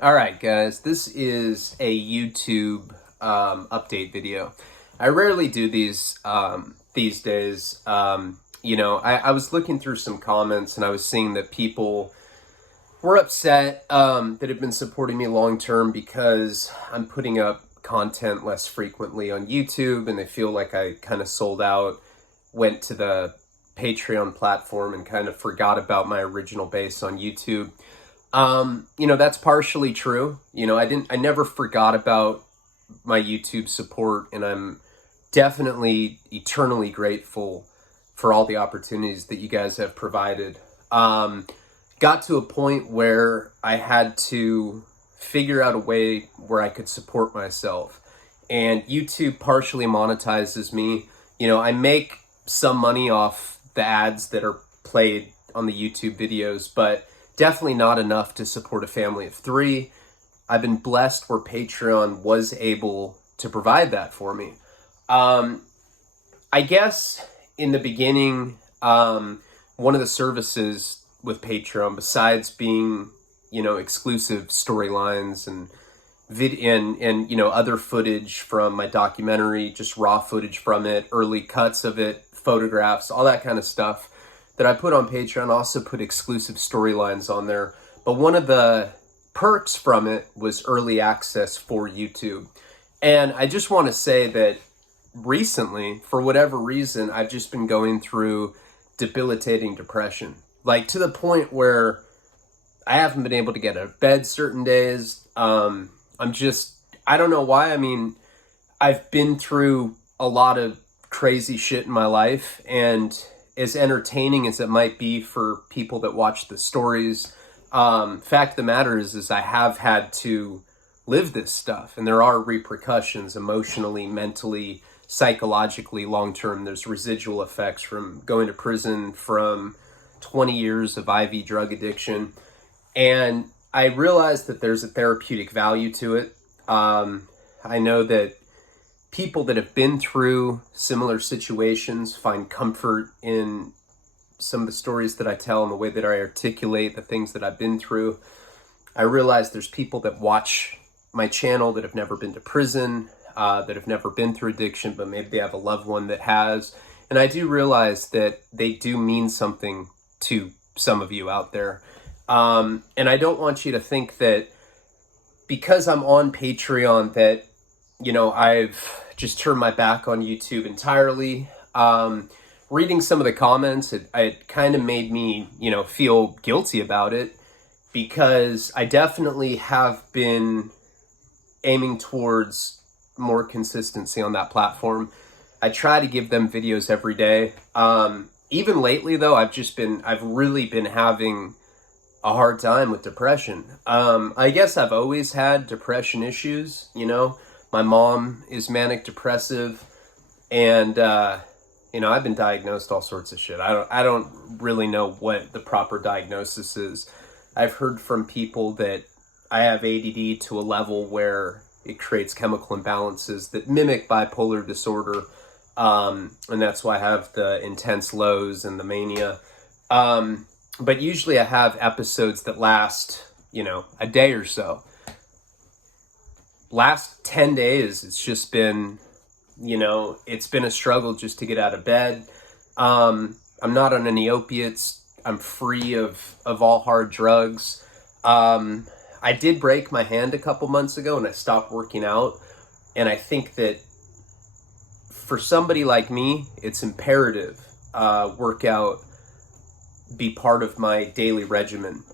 All right, guys, this is a YouTube update video. I rarely do these days. I was looking through some comments and I was seeing that people were upset that have been supporting me long term because I'm putting up content less frequently on YouTube, and they feel like I kind of sold out, went to the Patreon platform, and kind of forgot about my original base on YouTube. That's partially true. I never forgot about my YouTube support, and I'm definitely eternally grateful for all the opportunities that you guys have provided. Got to a point where I had to figure out a way where I could support myself, and YouTube partially monetizes me. I make some money off the ads that are played on the YouTube videos, but definitely not enough to support a family of three. I've been blessed where Patreon was able to provide that for me. I guess in the beginning, one of the services with Patreon, besides being, exclusive storylines and other footage from my documentary, just raw footage from it, early cuts of it, photographs, all that kind of stuff that I put on Patreon, also put exclusive storylines on there. But one of the perks from it was early access for YouTube. And I just want to say that recently, for whatever reason, I've just been going through debilitating depression. Like, to the point where I haven't been able to get out of bed certain days. I don't know why. I mean, I've been through a lot of crazy shit in my life, and as entertaining as it might be for people that watch the stories, fact of the matter is I have had to live this stuff, and there are repercussions emotionally, mentally, psychologically, long-term. There's residual effects from going to prison, from 20 years of IV drug addiction. And I realized that there's a therapeutic value to it. I know that people that have been through similar situations find comfort in some of the stories that I tell and the way that I articulate the things that I've been through. I realize there's people that watch my channel that have never been to prison, that have never been through addiction, but maybe they have a loved one that has. And I do realize that they do mean something to some of you out there. And I don't want you to think that because I'm on Patreon that, I've just turned my back on YouTube entirely. Reading some of the comments, it kind of made me, feel guilty about it, because I definitely have been aiming towards more consistency on that platform. I try to give them videos every day. Even lately, though, I've really been having a hard time with depression. I guess I've always had depression issues. My mom is manic depressive, and I've been diagnosed all sorts of shit. I don't really know what the proper diagnosis is. I've heard from people that I have ADD to a level where it creates chemical imbalances that mimic bipolar disorder, and that's why I have the intense lows and the mania. But usually I have episodes that last, a day or so. Last 10 days, it's just been, it's been a struggle just to get out of bed. I'm not on any opiates. I'm free of all hard drugs. I did break my hand a couple months ago, and I stopped working out. And I think that for somebody like me, it's imperative workout be part of my daily regimen.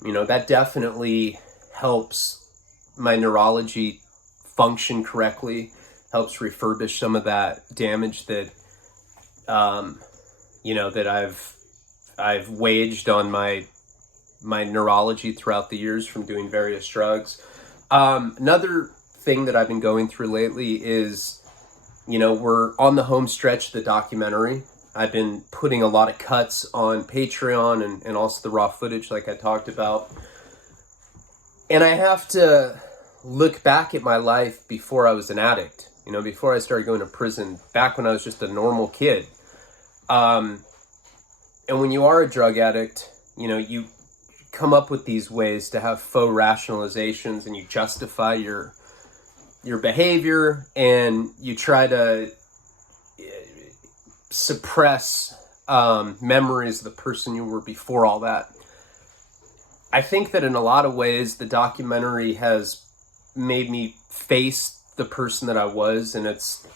That definitely helps my neurology function correctly, helps refurbish some of that damage that, that I've waged on my neurology throughout the years from doing various drugs. Another thing that I've been going through lately is, we're on the home stretch of the documentary. I've been putting a lot of cuts on Patreon and also the raw footage like I talked about. And I have to look back at my life before I was an addict, before I started going to prison, back when I was just a normal kid. And when you are a drug addict, you come up with these ways to have faux rationalizations, and you justify your behavior, and you try to suppress memories of the person you were before all that. I think that in a lot of ways, the documentary has made me face the person that I was, and it's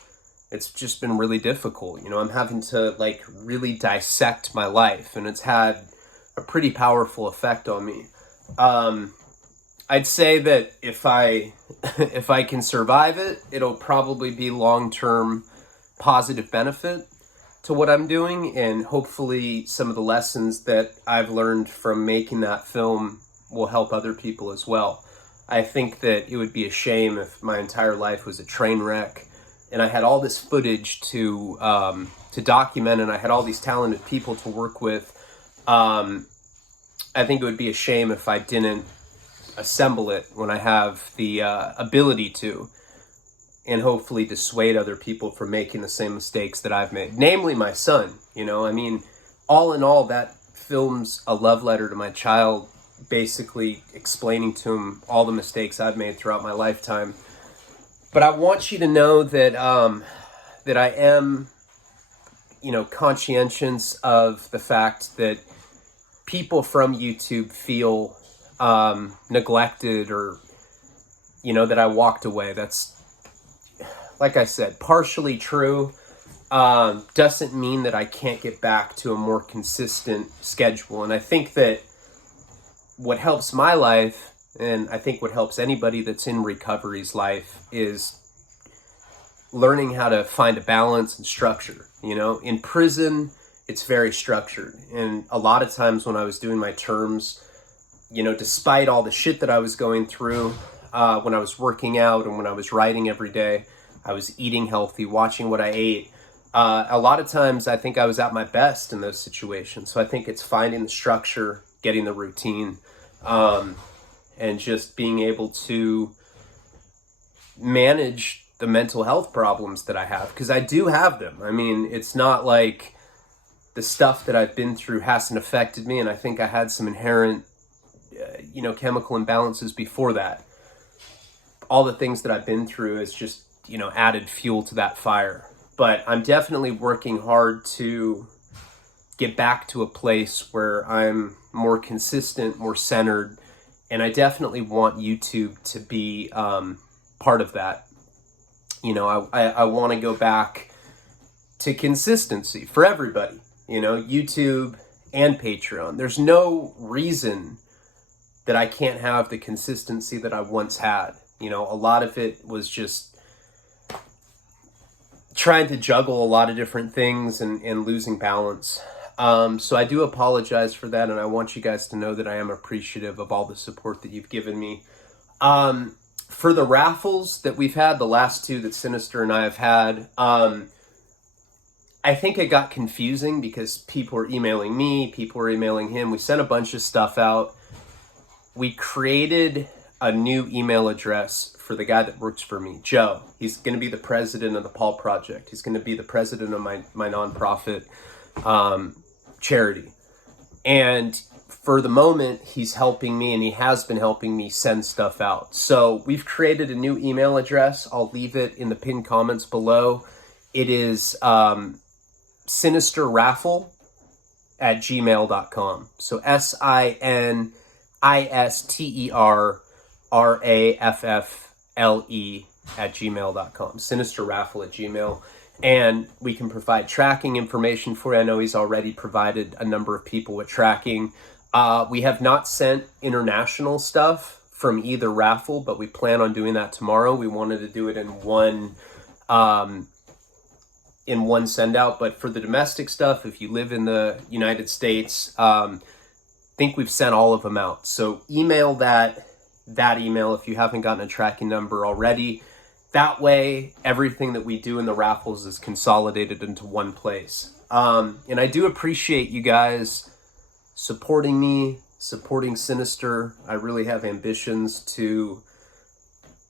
just been really difficult. You know, I'm having to like really dissect my life, and it's had a pretty powerful effect on me. I'd say that if I can survive it, it'll probably be long-term positive benefit to what I'm doing, and hopefully some of the lessons that I've learned from making that film will help other people as well. I think that it would be a shame if my entire life was a train wreck, and I had all this footage to document, and I had all these talented people to work with. I think it would be a shame if I didn't assemble it when I have the ability to, and hopefully dissuade other people from making the same mistakes that I've made, namely my son. You know, I mean, all in all, that film's a love letter to my child, basically explaining to him all the mistakes I've made throughout my lifetime. But I want you to know that that I am, you know, conscientious of the fact that people from YouTube feel neglected, or, you know, that I walked away. That's, like I said, partially true. Doesn't mean that I can't get back to a more consistent schedule. And I think that what helps my life, and I think what helps anybody that's in recovery's life, is learning how to find a balance and structure. You know, in prison, it's very structured. And a lot of times when I was doing my terms, you know, despite all the shit that I was going through, when I was working out and when I was writing every day, I was eating healthy, watching what I ate. A lot of times I think I was at my best in those situations. So I think it's finding the structure, getting the routine, and just being able to manage the mental health problems that I have, because I do have them. I mean, it's not like the stuff that I've been through hasn't affected me, and I think I had some inherent, you know, chemical imbalances before that. All the things that I've been through is just, you know, added fuel to that fire. But I'm definitely working hard to get back to a place where I'm more consistent, more centered, and I definitely want YouTube to be part of that. You know, I want to go back to consistency for everybody. You know, YouTube and Patreon. There's no reason that I can't have the consistency that I once had. You know, a lot of it was just trying to juggle a lot of different things and losing balance. So I do apologize for that, and I want you guys to know that I am appreciative of all the support that you've given me. For the raffles that we've had, the last two that Sinister and I have had, I think it got confusing because people were emailing me, people were emailing him. We sent a bunch of stuff out. We created a new email address for the guy that works for me, Joe. He's going to be the president of the Paul Project. He's going to be the president of my nonprofit charity. And for the moment, he's helping me, and he has been helping me send stuff out. So we've created a new email address. I'll leave it in the pinned comments below. It is sinisterraffle@gmail.com. So sinisterraffle@gmail.com. Sinisterraffle@gmail. And we can provide tracking information for you. I know he's already provided a number of people with tracking. We have not sent international stuff from either raffle, but we plan on doing that tomorrow. We wanted to do it in one send out. But for the domestic stuff, if you live in the United States, I think we've sent all of them out. So email that email if you haven't gotten a tracking number already. That way, everything that we do in the raffles is consolidated into one place. And I do appreciate you guys supporting me, supporting Sinister. I really have ambitions to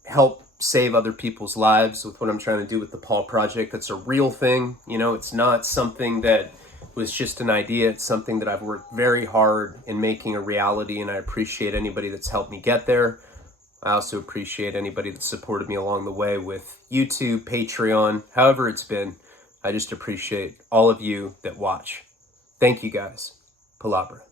help save other people's lives with what I'm trying to do with the Paul Project. That's a real thing. You know, it's not something that was just an idea. It's something that I've worked very hard in making a reality, and I appreciate anybody that's helped me get there. I also appreciate anybody that supported me along the way with YouTube, Patreon, however it's been. I just appreciate all of you that watch. Thank you guys. Palabra.